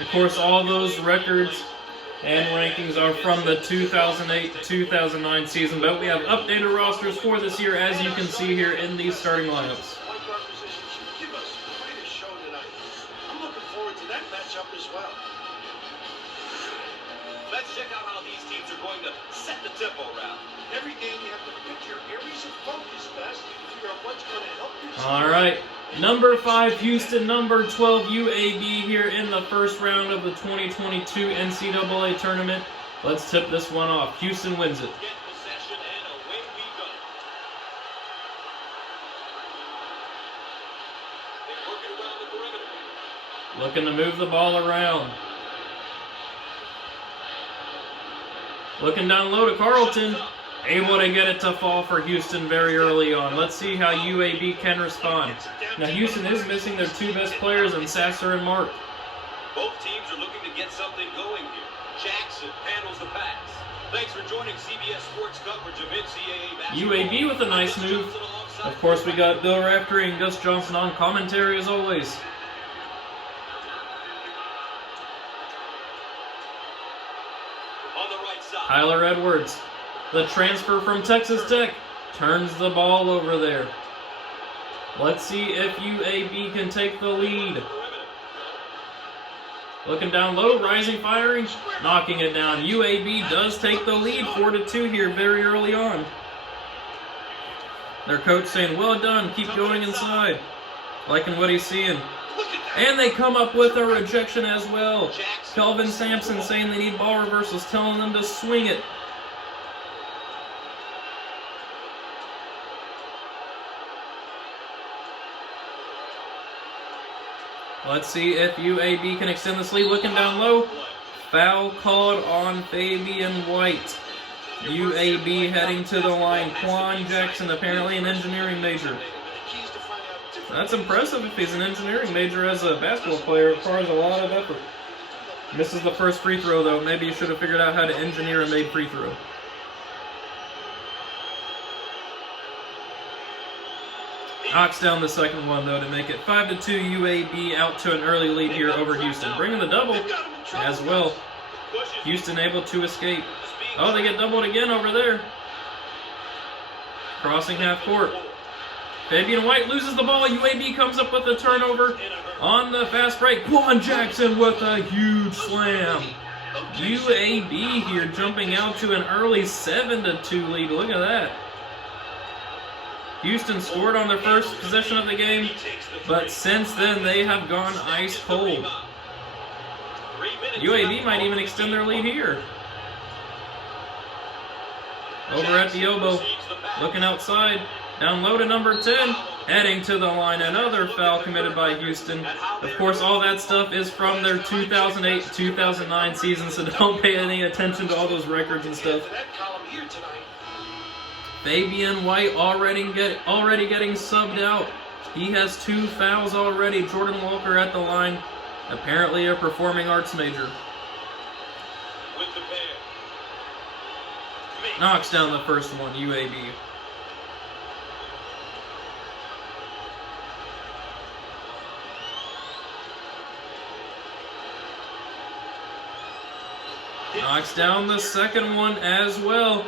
Of course, all those records and rankings are from the 2008-2009 season, but we have updated rosters for this year, as you can see here in these starting lineups. I'm looking forward to that matchup as well. Let's check out how these teams are going to set the tempo, Ralph. Every game you have to pick your areas of focus best and figure out what's going to help you. All right. Number 5, Houston. Number 12, UAB here in the first round of the 2022 NCAA tournament. Let's tip this one off. Houston wins it. Get possession and away we go. They work it around the perimeter. Looking to move the ball around. Looking down low to Carlton. Able to get it to fall for Houston very early on. Let's see how UAB can respond. Now, Houston is missing their 2 best players in Sasser and Mark. Both teams are looking to get something going here. Jackson handles the pass. Thanks for joining CBS Sports coverage of NCAA Basketball. UAB with a nice move. Of course, we got Bill Raftery and Gus Johnson on commentary as always. On the right side. Tyler Edwards, the transfer from Texas Tech, turns the ball over there. Let's see if UAB can take the lead. Looking down low, rising, firing, knocking it down. UAB does take the lead 4-2 here very early on. Their coach saying, well done, keep going inside. Liking what he's seeing. And they come up with a rejection as well. Kelvin Sampson saying they need ball reversals, telling them to swing it. Let's see if UAB can extend this lead. Looking down low. Foul called on Fabian White. UAB heading to the line. Quan Jackson, apparently an engineering major. That's impressive if he's an engineering major as a basketball player. It requires a lot of effort. Misses the first free throw, though. Maybe you should have figured out how to engineer a made free throw. Knocks down the second one, though, to make it 5-2. UAB out to an early lead here over Houston. Bringing the double as well. Houston able to escape. Oh, they get doubled again over there. Crossing half court. Fabian White loses the ball. UAB comes up with a turnover on the fast break. Quan Jackson with a huge slam. UAB here jumping out to an early 7-2 lead. Look at that. Houston scored on their first possession of the game, but since then they have gone ice cold. UAB might even extend their lead here. Over at the elbow, looking outside, down low to number 10, heading to the line. Another foul committed by Houston. Of course, all that stuff is from their 2008-2009 season, so don't pay any attention to all those records and stuff. Fabian White already getting subbed out. He has 2 fouls already. Jordan Walker at the line, apparently a performing arts major. Knocks down the first one, UAB. Knocks down the second one as well.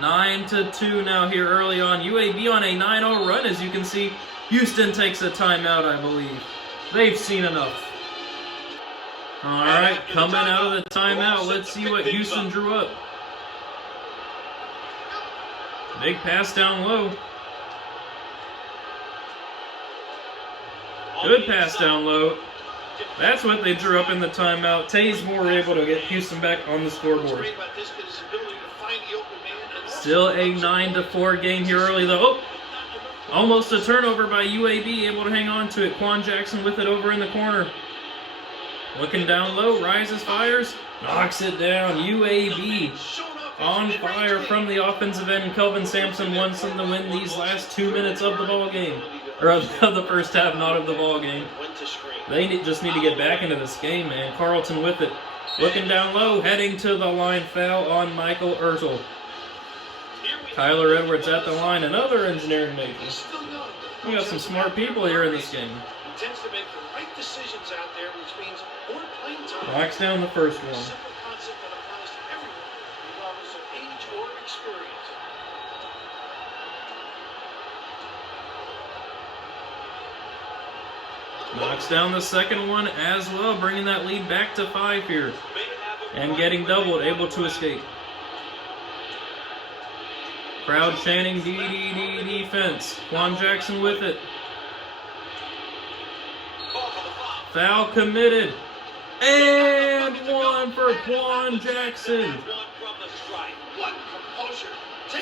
9-2 now here early on. UAB on a 9-0 run, as you can see. Houston takes a timeout, I believe. They've seen enough. All right, coming out of the timeout, let's see what Houston drew up. Big pass down low. Good pass down low. That's what they drew up in the timeout. Taze Moore able to get Houston back on the scoreboard. Still a 9-4 game here early, though. Oh, almost a turnover by UAB, able to hang on to it. Quan Jackson with it over in the corner. Looking down low, rises, fires, knocks it down. UAB on fire from the offensive end. Kelvin Sampson wants them to win these last 2 minutes of the ball game. Or of the first half, not of the ball game. They just need to get back into this game, man. Carlton with it. Looking down low, heading to the line. Foul on Michael Ertel. Tyler Edwards at the line, another engineering major. We got some smart people here in this game. Tends to make the right decisions out there, which means more playing time. Knocks down the first A one. simple concept that applies to everyone, regardless of age or experience. Knocks down the second one as well, bringing that lead back to 5 here. And getting doubled, able to escape. Crowd chanting DDD defense. Quan Jackson with it. Foul committed. And one for Quan Jackson.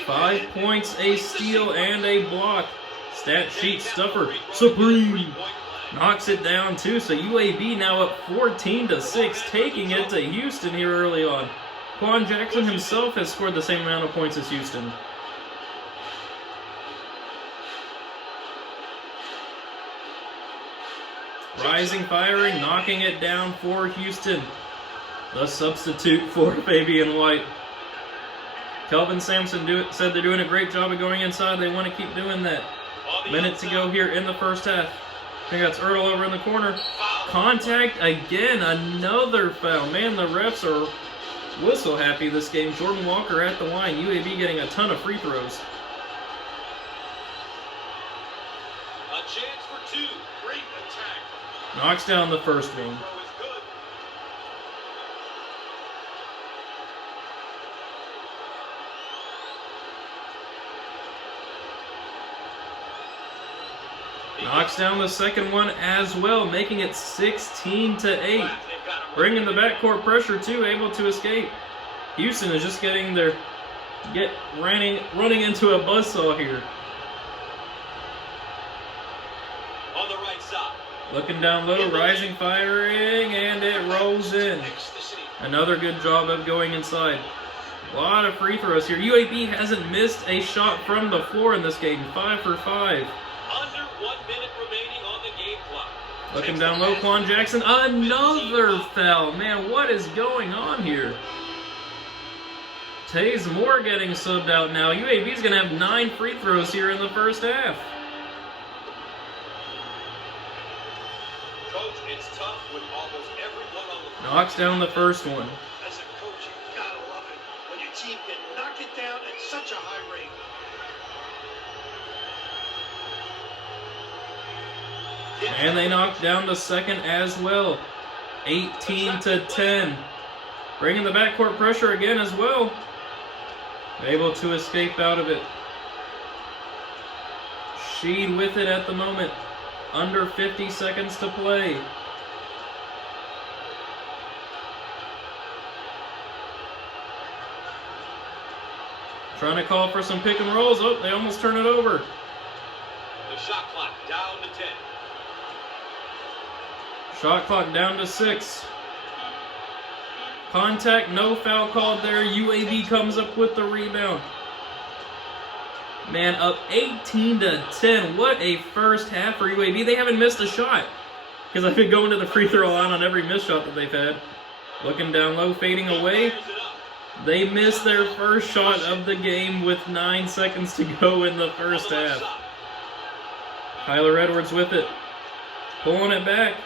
5 points, a steal, and a block. Stat sheet stuffer. Supreme. Knocks it down too, so UAB now up 14-6, taking it to Houston here early on. Quan Jackson himself has scored the same amount of points as Houston. Rising, firing, knocking it down for Houston. The substitute for Fabian White. Kelvin Sampson said they're doing a great job of going inside. They want to keep doing that. Minute to go here in the first half. I think that's Ertl over in the corner. Contact again, another foul. Man, the refs are whistle happy this game. Jordan Walker at the line. UAB getting a ton of free throws. A chance for 2. Great attack. Knocks down the first one. Knocks down the second one as well, making it 16-8. Bringing the backcourt pressure too, able to escape. Houston is just getting their running into a buzzsaw here. On the right side. Looking down low, rising, firing, and it rolls in. Another good job of going inside. A lot of free throws here. UAB hasn't missed a shot from the floor in this game. 5 for 5. Under 1 minute remaining on the game clock. Looking down low, Quan Jackson. Another foul. Man, what is going on here? Taze Moore getting subbed out now. UAB's going to have 9 free throws here in the first half. Coach, it's tough with almost everyone on the floor. Knocks down the first one. As a coach, you gotta love it when your team can knock it down at such a high rate. And they knocked down the second as well. 18-10. Bringing the backcourt pressure again as well. Able to escape out of it. Sheed with it at the moment. Under 50 seconds to play. Trying to call for some pick and rolls. Oh, they almost turn it over. The shot clock down to 10. Shot clock down to 6. Contact, no foul called there. UAB comes up with the rebound. Man, up 18-10. What a first half for UAB. They haven't missed a shot because I've been going to the free throw line on every missed shot that they've had. Looking down low, fading away. They missed their first shot of the game with 9 seconds to go in the first half. Tyler Edwards with it. Pulling it back.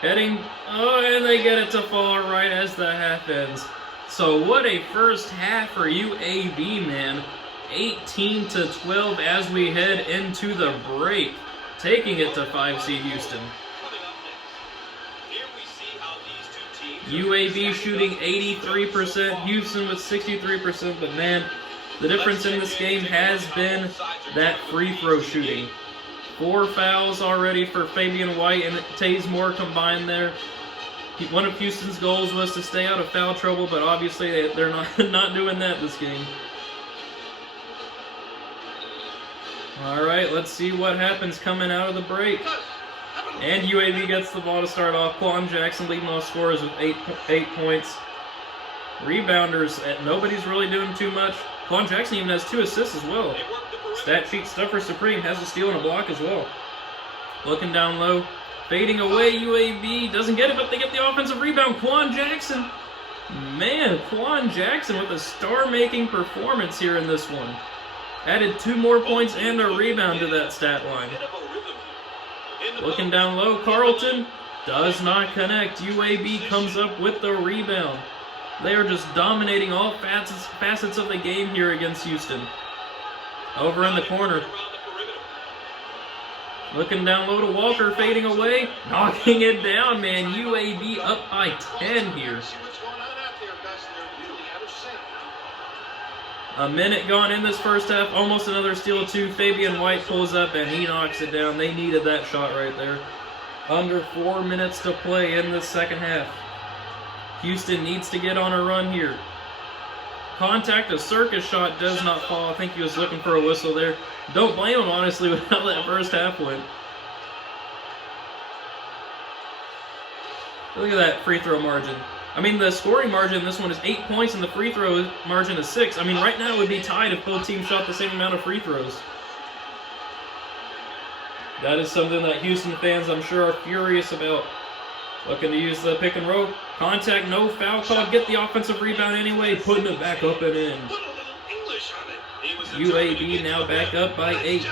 Heading, and they get it to fall right as the half ends. So what a first half for UAB, man. 18-12 as we head into the break. Taking it to 5 seed Houston. UAB shooting 83%, Houston with 63%, but man, the difference in this game has been that free throw shooting. 4 fouls already for Fabian White and Taze Moore combined there. One of Houston's goals was to stay out of foul trouble, but obviously they're not doing that this game. All right, let's see what happens coming out of the break. And UAB gets the ball to start off. Quan Jackson leading off scorers with 8 points. Rebounders, nobody's really doing too much. Quan Jackson even has 2 assists as well. Stat sheet stuffer Supreme has a steal and a block as well. Looking down low. Fading away, UAB doesn't get it, but they get the offensive rebound. Quan Jackson. Man, Quan Jackson with a star-making performance here in this one. Added 2 more points and a rebound to that stat line. Looking down low, Carlton does not connect. UAB comes up with the rebound. They are just dominating all facets of the game here against Houston. Over in the corner. Looking down low to Walker, fading away, knocking it down, man. UAB up by 10 here. A minute gone in this first half, almost another steal of 2. Fabian White pulls up and he knocks it down. They needed that shot right there. Under 4 minutes to play in the second half. Houston needs to get on a run here. Contact, a circus shot does not fall. I think he was looking for a whistle there. Don't blame him, honestly, with how that first half went. Look at that free throw margin. I mean, the scoring margin in this one is 8 points and the free throw margin is 6. I mean, right now it would be tied if both teams shot the same amount of free throws. That is something that Houston fans, I'm sure, are furious about. Looking to use the pick and roll. Contact, no foul call. Get the offensive rebound anyway. Putting it back up and in. UAB now back up by 8.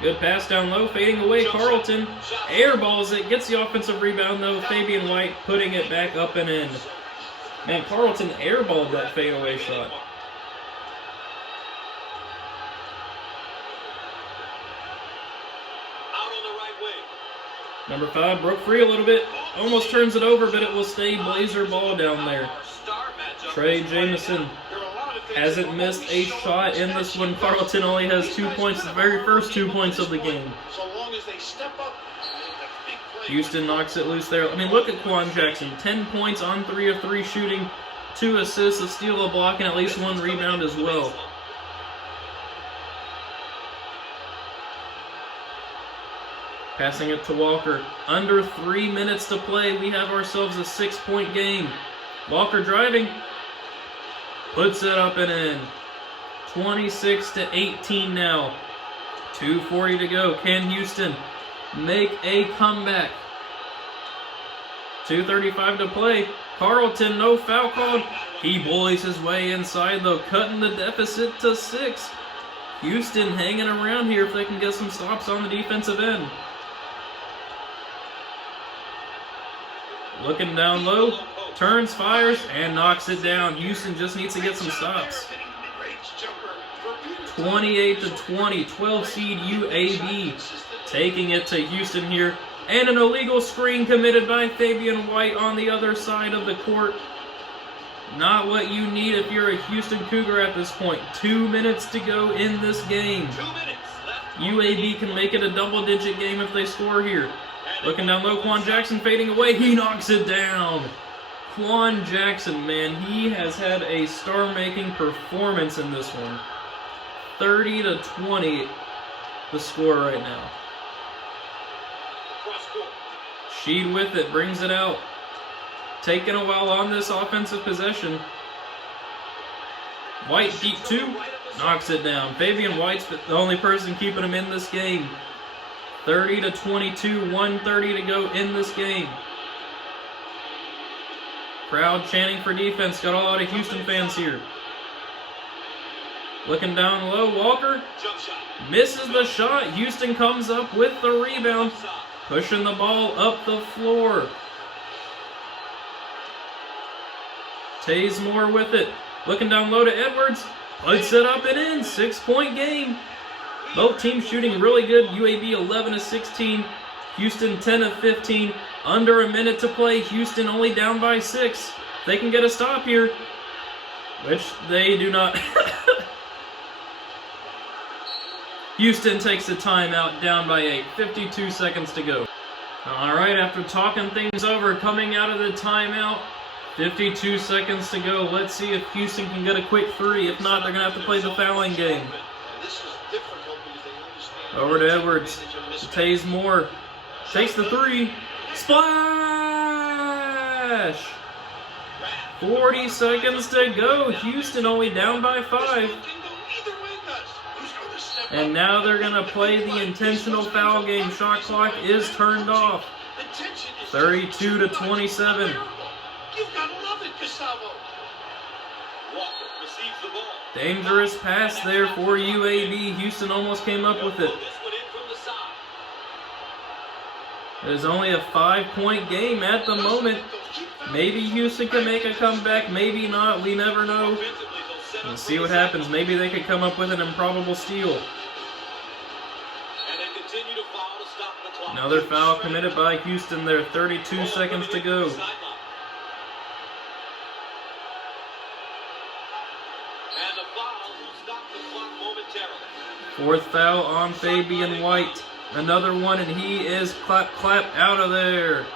Good pass down low, fading away. Carlton airballs it. Gets the offensive rebound though. Fabian White putting it back up and in. Man, Carlton airballed that fadeaway shot. Number 5 broke free a little bit. Almost turns it over, but it will stay Blazer ball down there. Trey Jameson hasn't missed a shot in this one. Carlton only has 2 points, the very first 2 points of the game. Houston knocks it loose there. I mean, look at Quan Jackson. 10 points on 3 of 3 shooting. 2 assists, a steal, a block, and at least 1 rebound as well. Passing it to Walker. Under 3 minutes to play. We have ourselves a 6-point game. Walker driving. Puts it up and in. 26-18 now. 2:40 to go. Can Houston make a comeback? 2:35 to play. Carlton, no foul called. He bullies his way inside though, cutting the deficit to 6. Houston hanging around here if they can get some stops on the defensive end. Looking down low, turns, fires, and knocks it down. Houston just needs to get some stops. 28-20, 12 seed UAB taking it to Houston here. And an illegal screen committed by Fabian White on the other side of the court. Not what you need if you're a Houston Cougar at this point. 2 minutes to go in this game. UAB can make it a double-digit game if they score here. Looking down low, Quan Jackson fading away. He knocks it down. Quan Jackson, man, he has had a star-making performance in this one. 30-20, the score right now. Sheed with it, brings it out. Taking a while on this offensive possession. White deep 2, knocks it down. Fabian White's the only person keeping him in this game. 30-22, 1:30 to go in this game. Crowd chanting for defense. Got a lot of Houston fans here. Looking down low, Walker misses the shot. Houston comes up with the rebound. Pushing the ball up the floor. Taysmore with it. Looking down low to Edwards. Puts it up and in. 6-point game. Both teams shooting really good. UAB 11 of 16. Houston 10 of 15. Under a minute to play. Houston only down by 6. They can get a stop here, which they do not. Houston takes the timeout, down by 8. 52 seconds to go. All right, after talking things over, coming out of the timeout, 52 seconds to go. Let's see if Houston can get a quick 3. If not, they're going to have to play the fouling game. Over to Edwards. Taysmore takes the 3. Splash! 40 seconds to go. Houston only down by 5. And now they're going to play the intentional foul game. Shot clock is turned off. 32-27. Walker receives the ball. Dangerous pass there for UAB. Houston almost came up with it. This one in from the side. There's only a 5-point game at the moment. Maybe Houston can make a comeback, maybe not. We never know. Offensively, they'll set We'll up see for what the happens. second. Maybe they could come up with an improbable steal. And they continue to foul to stop the clock. Another foul committed by Houston there. 32 seconds to go. And the foul will stop the clock momentarily. Fourth foul on Fabian White. Another one, and he is clap out of there. And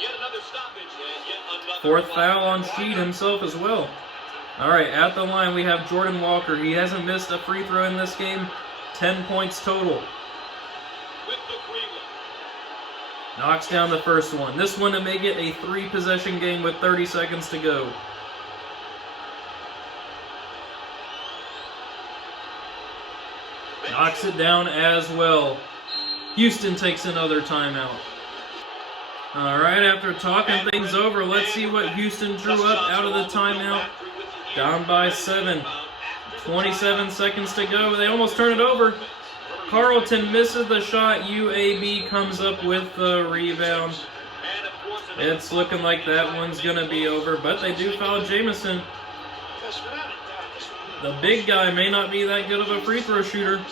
yet another stoppage. And yet another Fourth foul on Sheed himself as well. All right, at the line we have Jordan Walker. He hasn't missed a free throw in this game. 10 points total. With the free one. Knocks down the first one. This one to make it a 3-possession game with 30 seconds to go. Knocks it down as well. Houston takes another timeout. All right, after talking things over, let's see what Houston drew up out of the timeout. Down by 7. 27 seconds to go. They almost turn it over. Carlton misses the shot. UAB comes up with the rebound. It's looking like that one's going to be over, but they do foul Jamison. The big guy may not be that good of a free throw shooter.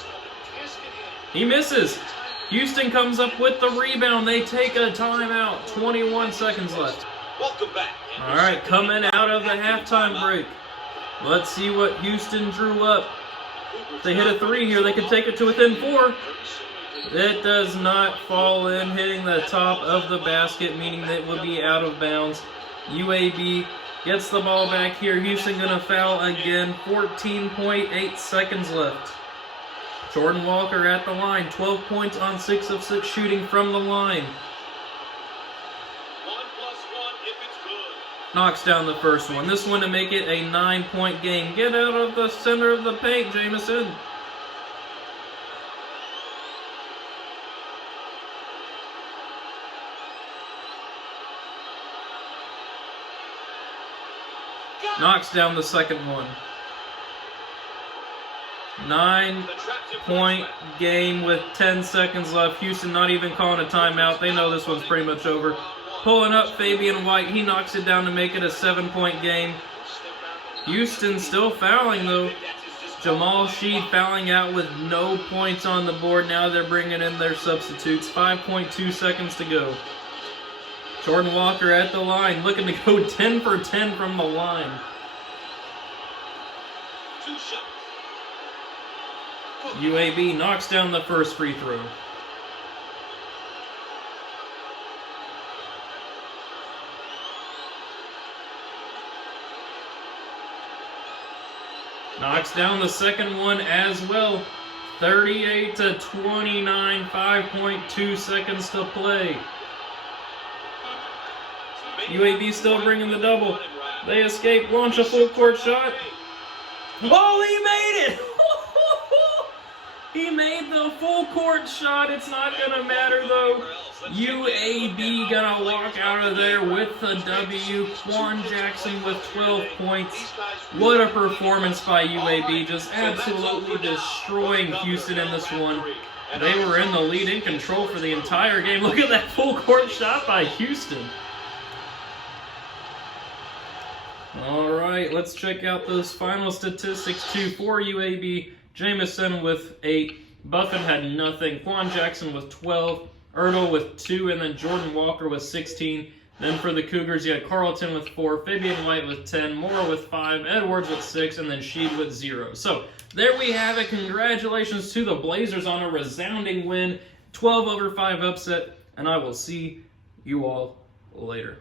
He misses. Houston comes up with the rebound. They take a timeout. 21 seconds left. Welcome back. All right, coming out of the halftime break. Let's see what Houston drew up. If they hit a 3 here, they could take it to within 4. It does not fall in, hitting the top of the basket, meaning that it will be out of bounds. UAB gets the ball back here. Houston going to foul again. 14.8 seconds left. Jordan Walker at the line. 12 points on 6 of 6 shooting from the line. 1+1 if it's good. Knocks down the first one. This one to make it a 9-point game. Get out of the center of the paint, Jamison. Knocks down the second one. 9-point game with 10 seconds left. Houston not even calling a timeout. They know this one's pretty much over. Pulling up Fabian White. He knocks it down to make it a 7-point game. Houston still fouling though. Jamal Sheed fouling out with no points on the board. Now they're bringing in their substitutes. 5.2 seconds to go. Jordan Walker at the line, looking to go 10 for 10 from the line. 2 shots. UAB knocks down the first free throw. Knocks down the second one as well. 38-29, 5.2 seconds to play. UAB still bringing the double. They escape, launch a full court shot. Oh, he made it! He made the full court shot. It's not going to matter though. UAB going to walk out of there with the W. Quan Jackson with 12 points. What a performance by UAB. Just absolutely destroying Houston in this one. They were in the lead, in control for the entire game. Look at that full court shot by Houston. All right, let's check out those final statistics too for UAB. Jamison with 8, Buffin had nothing, Quan Jackson with 12, Ertl with 2, and then Jordan Walker with 16. Then for the Cougars, you had Carlton with 4, Fabian White with 10, Moore with 5, Edwards with 6, and then Sheed with 0. So there we have it. Congratulations to the Blazers on a resounding win, 12-5 upset, and I will see you all later.